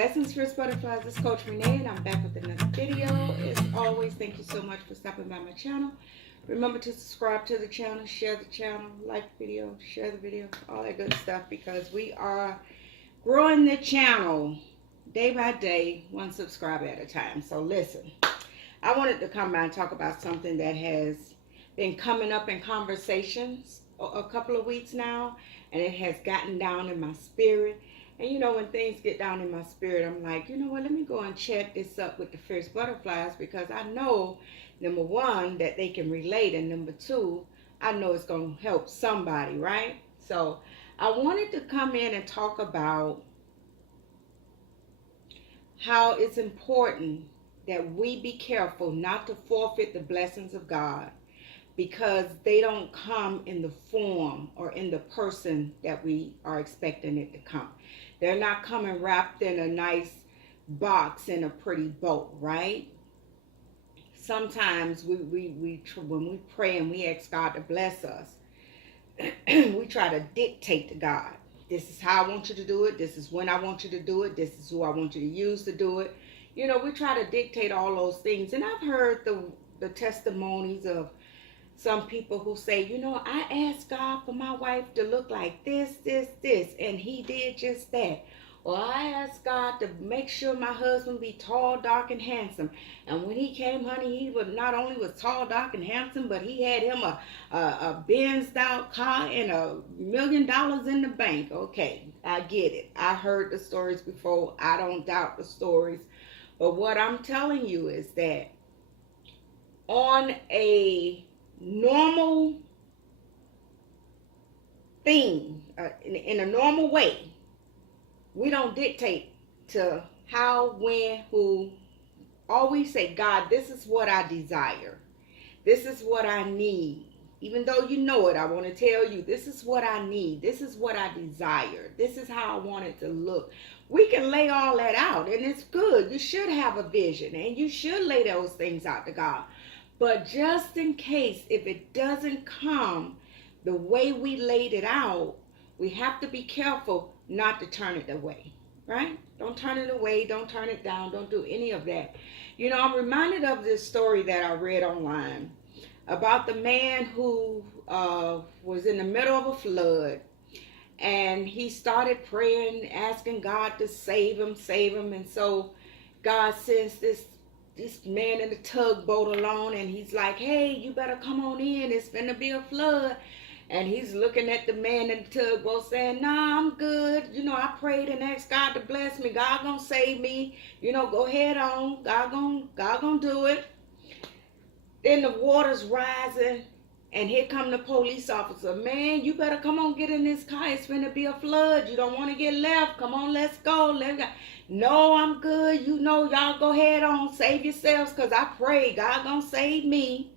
Blessings, Fierce Butterflies. This is Coach Renee, and I'm back with another video. As always, thank you so much for stopping by my channel. Remember to subscribe to the channel, share the channel, like the video, share the video, all that good stuff, because we are growing the channel day by day, one subscriber at a time. So listen, I wanted to come by and talk about something that has been coming up in conversations a couple of weeks now, and it has gotten down in my spirit. And you know, when things get down in my spirit, I'm like, you know what, let me go and check this up with the Fierce Butterflies, because I know, number one, that they can relate, and number two, I know it's going to help somebody, right? So I wanted to come in and talk about how it's important that we be careful not to forfeit the blessings of God, because they don't come in the form or in the person that we are expecting it to come. They're not coming wrapped in a nice box in a pretty bow, right? Sometimes when we pray and we ask God to bless us, we try to dictate to God. This is how I want you to do it. This is when I want you to do it. This is who I want you to use to do it. You know, we try to dictate all those things. And I've heard the testimonies of some people who say, you know, I asked God for my wife to look like this, and he did just that. Or I asked God to make sure my husband be tall, dark, and handsome. And when he came, honey, he was not only was tall, dark, and handsome, but he had him a Benzed out car and $1 million in the bank. Okay, I get it. I heard the stories before. I don't doubt the stories. But what I'm telling you is that on a normal thing, in a normal way, we don't dictate to how, when, who. Always say, God, this is what I desire. This is what I need. Even though you know it, I want to tell you, this is what I need. This is what I desire. This is how I want it to look. We can lay all that out, and it's good. You should have a vision, and you should lay those things out to God. But just in case, if it doesn't come the way we laid it out, we have to be careful not to turn it away, right? Don't turn it away. Don't turn it down. Don't do any of that. You know, I'm reminded of this story that I read online about the man who was in the middle of a flood, and he started praying, asking God to save him. And so God sends this man in the tugboat alone, and he's like, hey, you better come on in, it's finna be a flood. And he's looking at the man in the tugboat saying, nah, I'm good. You know, I prayed and asked God to bless me. God gonna save me. You know, go ahead on. God gonna do it. Then the water's rising, and here come the police officer. Man, you better come on, get in this car. It's finna be a flood. You don't want to get left. Come on, let's go. Let's go. No, I'm good. You know, y'all go ahead on. Save yourselves, because I prayed. God gonna save me.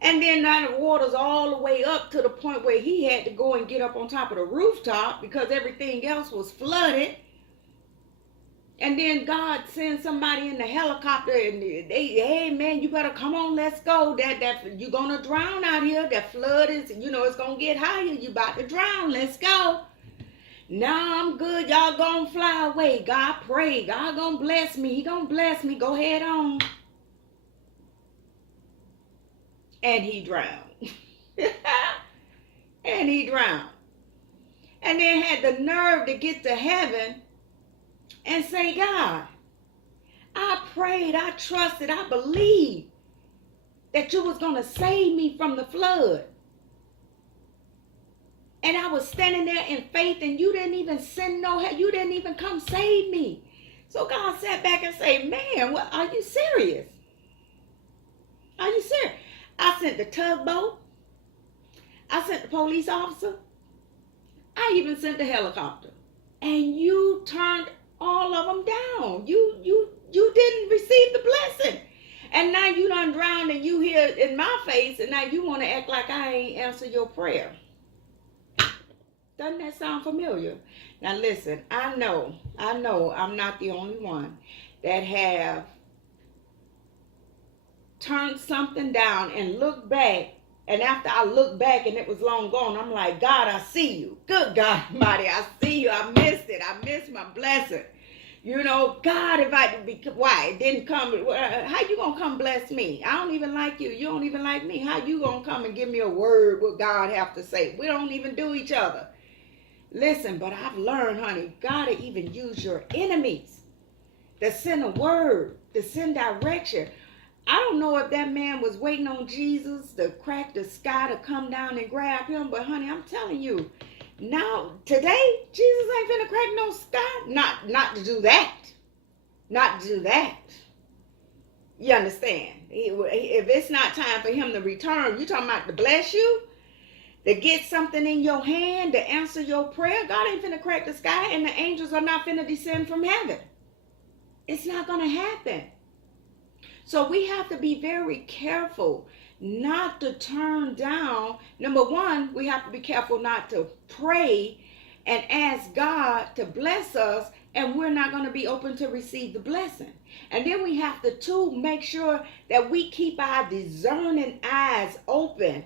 And then now the water's all the way up to the point where he had to go and get up on top of the rooftop because everything else was flooded. And then God sends somebody in the helicopter, and they, hey man, you better come on, let's go. That you're gonna drown out here. That flood is, you know, it's gonna get higher. You about to drown. Let's go. Now I'm good. Y'all gonna fly away. God pray. God gonna bless me. He gonna bless me. Go ahead on. And he drowned. And he drowned. And then had the nerve to get to heaven and say, God, I prayed, I trusted, I believed that you was going to save me from the flood. And I was standing there in faith, and you didn't even send no help. You didn't even come save me. So God sat back and said, man, what, are you serious? Are you serious? I sent the tugboat. I sent the police officer. I even sent the helicopter. And you turned all of them down. You didn't receive the blessing. And now you done drowned, and you here in my face, and now you want to act like I ain't answer your prayer. Doesn't that sound familiar? Now listen, I know I'm not the only one that have turned something down and looked back, and after I looked back and it was long gone, I'm like, God, I see you. Good God Almighty, I see you. I missed it. I missed my blessing. God, if I be, why it didn't come? How you gonna come bless me? I don't even like you. You don't even like me. How you gonna come and give me a word? What God have to say? We don't even do each other. Listen, but I've learned, honey, God will even use your enemies to send a word, to send direction. I don't know if that man was waiting on Jesus to crack the sky to come down and grab him, but honey, I'm telling you, now today Jesus ain't finna crack no sky. Not to do that. Not to do that. You understand? If it's not time for him to return, you talking about to bless you, to get something in your hand, to answer your prayer. God ain't finna crack the sky, and the angels are not finna descend from heaven. It's not gonna happen. So we have to be very careful not to turn down. Number one, we have to be careful not to pray and ask God to bless us, and we're not going to be open to receive the blessing. And then we have to, too, make sure that we keep our discerning eyes open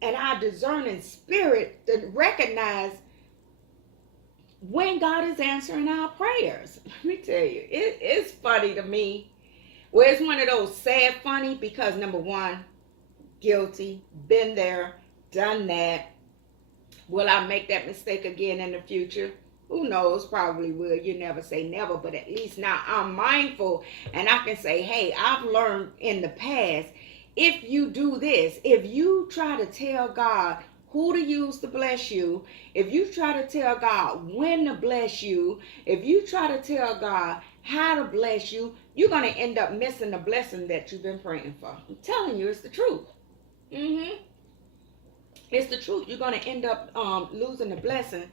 and our discerning spirit to recognize when God is answering our prayers. Let me tell you, it's funny to me. Well, it's one of those sad funny because, number one, guilty, been there, done that. Will I make that mistake again in the future? Who knows? Probably will. You never say never, but at least now I'm mindful and I can say, hey, I've learned in the past, if you do this, if you try to tell God who to use to bless you, if you try to tell God when to bless you, if you try to tell God how to bless you, you're going to end up missing the blessing that you've been praying for. I'm telling you, it's the truth. It's the truth. You're going to end up losing the blessing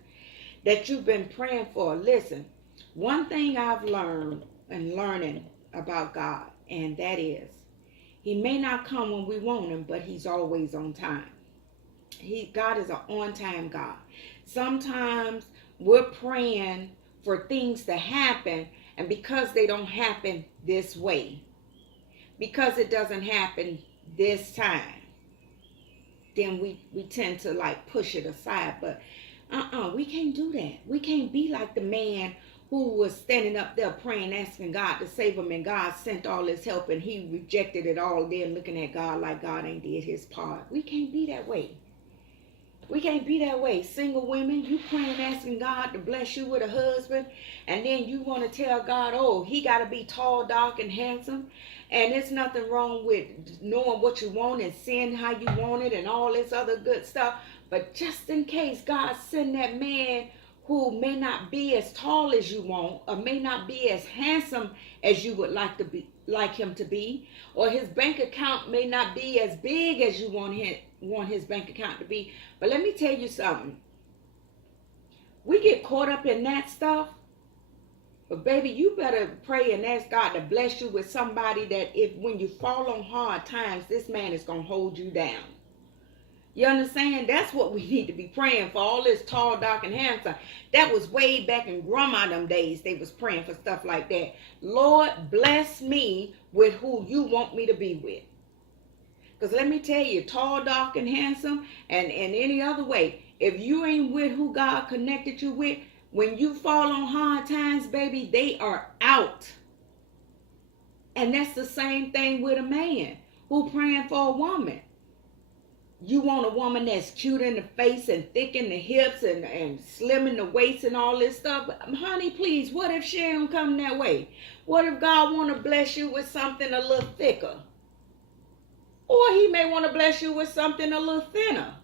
that you've been praying for. Listen, one thing I've learned and learning about God, and that is, he may not come when we want him, but he's always on time. God is an on-time God. Sometimes we're praying for things to happen, and because they don't happen this way, because it doesn't happen this time, then we tend to like push it aside. But we can't do that. We can't be like the man who was standing up there praying, asking God to save him, and God sent all his help and he rejected it all, then looking at God like God ain't did his part. We can't be that way. We can't be that way. Single women, you praying, asking God to bless you with a husband, and then you want to tell God, oh, he got to be tall, dark, and handsome. And there's nothing wrong with knowing what you want and seeing how you want it and all this other good stuff. But just in case God send that man who may not be as tall as you want, or may not be as handsome as you would like him to be, or his bank account may not be as big as you want his bank account to be. But let me tell you something. We get caught up in that stuff. But baby, you better pray and ask God to bless you with somebody that when you fall on hard times, this man is going to hold you down. You understand? That's what we need to be praying for. All this tall, dark, and handsome. That was way back in grandma them days. They was praying for stuff like that. Lord, bless me with who you want me to be with. Because let me tell you, tall, dark, and handsome, and any other way, if you ain't with who God connected you with, when you fall on hard times, baby, they are out. And that's the same thing with a man who praying for a woman. You want a woman that's cute in the face and thick in the hips and slim in the waist and all this stuff. But, honey, please, what if she don't come that way? What if God want to bless you with something a little thicker? Or he may want to bless you with something a little thinner.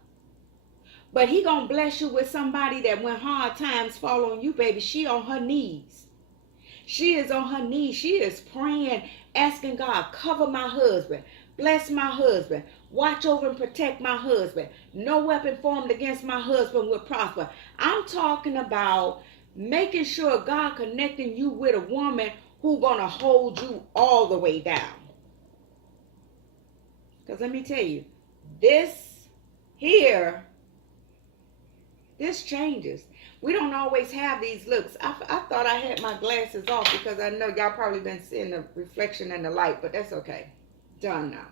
But he going to bless you with somebody that when hard times fall on you, baby, she on her knees. She is on her knees. She is praying, asking God, cover my husband. Bless my husband. Watch over and protect my husband. No weapon formed against my husband will prosper. I'm talking about making sure God connecting you with a woman who's going to hold you all the way down. Because let me tell you, this changes. We don't always have these looks. I thought I had my glasses off because I know y'all probably been seeing the reflection and the light, but that's okay. Done now.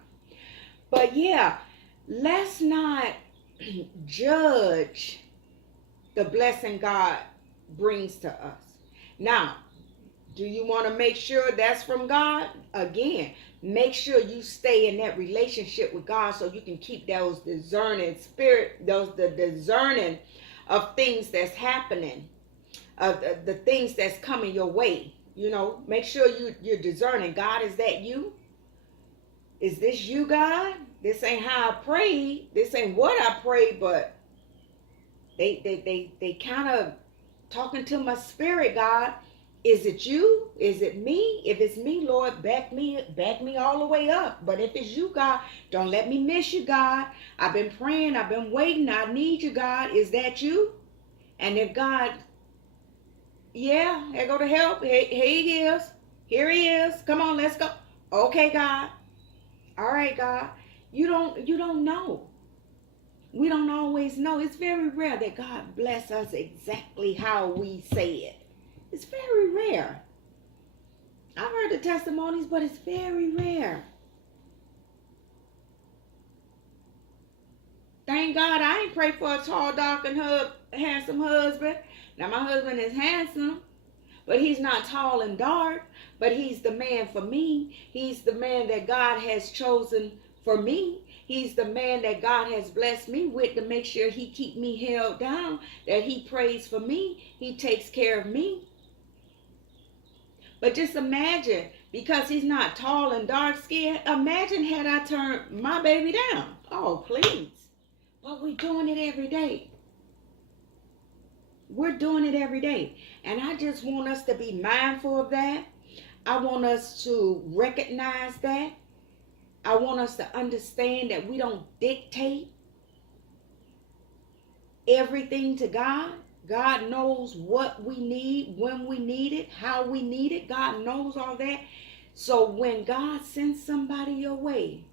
But yeah, let's not judge the blessing God brings to us. Now, Do you want to make sure that's from God? Again, make sure you stay in that relationship with God so you can keep those discerning spirit, the discerning of things that's happening, of the things that's coming your way. You know, make sure you're discerning. God, is that you? Is this you, God? This ain't how I prayed. This ain't what I prayed, but they kind of talking to my spirit, God. Is it you? Is it me? If it's me, Lord, back me all the way up. But if it's you, God, don't let me miss you, God. I've been praying, I've been waiting, I need you, God. Is that you? And if God, yeah, there go to help. Here he is. Here he is. Come on, let's go. Okay, God. All right, God. You don't know. We don't always know. It's very rare that God bless us exactly how we say it. It's very rare. I've heard the testimonies, but it's very rare. Thank God I ain't prayed for a tall, dark, and handsome husband. Now, my husband is handsome, but he's not tall and dark. But he's the man for me. He's the man that God has chosen for me. He's the man that God has blessed me with to make sure he keep me held down, that he prays for me. He takes care of me. But just imagine, because he's not tall and dark skinned, imagine had I turned my baby down. Oh, please. But we're doing it every day. We're doing it every day. And I just want us to be mindful of that. I want us to recognize that. I want us to understand that we don't dictate everything to God. God knows what we need, when we need it, how we need it. God knows all that. So when God sends somebody your way,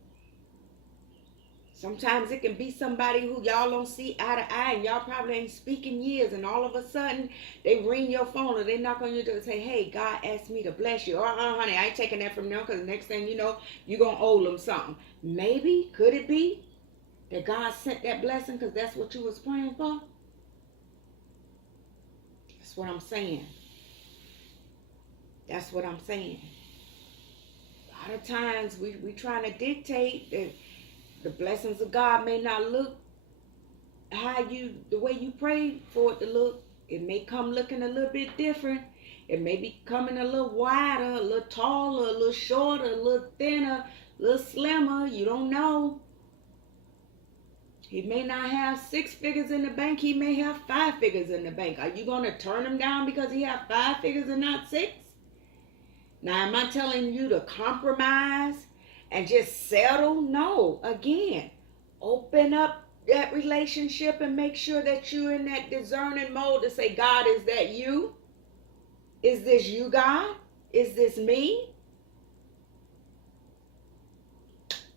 sometimes it can be somebody who y'all don't see eye to eye and y'all probably ain't speaking years, and all of a sudden they ring your phone or they knock on your door and say, hey, God asked me to bless you. Honey, I ain't taking that from them, because the next thing you know, you're going to owe them something. Maybe, could it be that God sent that blessing because that's what you was praying for? That's what I'm saying. That's what I'm saying. A lot of times we trying to dictate that the blessings of God may not look the way you pray for it to look. It may come looking a little bit different. It may be coming a little wider, a little taller, a little shorter, a little thinner, a little slimmer. You don't know. He may not have 6 figures in the bank. He may have 5 figures in the bank. Are you going to turn him down because he have 5 figures and not 6? Now, am I telling you to compromise and just settle? No. Again, open up that relationship and make sure that you're in that discerning mode to say, God, is that you? Is this you, God? Is this me?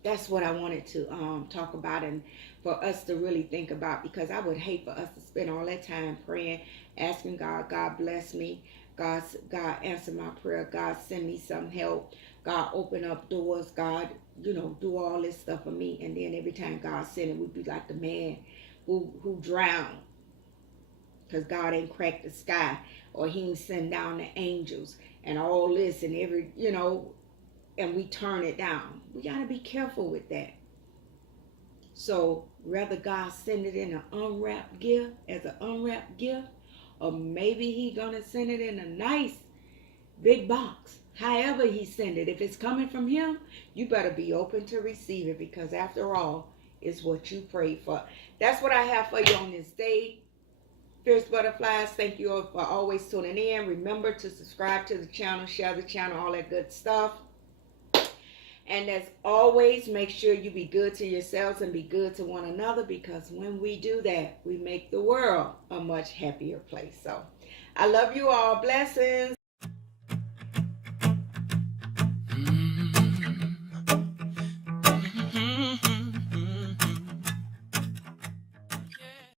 That's what I wanted to talk about and for us to really think about, because I would hate for us to spend all that time praying, asking God, God bless me. God answer my prayer. God send me some help. God open up doors. God, do all this stuff for me. And then every time God send it, we'd be like the man who drowned because God ain't cracked the sky, or he ain't send down the angels and all this and and we turn it down. We got to be careful with that. So rather God send it in an unwrapped gift, as an unwrapped gift, or maybe he gonna send it in a nice big box. However he send it, if it's coming from him, you better be open to receive it, because after all, it's what you prayed for. That's what I have for you on this day. Fierce Butterflies, thank you all for always tuning in. Remember to subscribe to the channel, share the channel, all that good stuff. And as always, make sure you be good to yourselves and be good to one another, because when we do that, we make the world a much happier place. So I love you all. Blessings.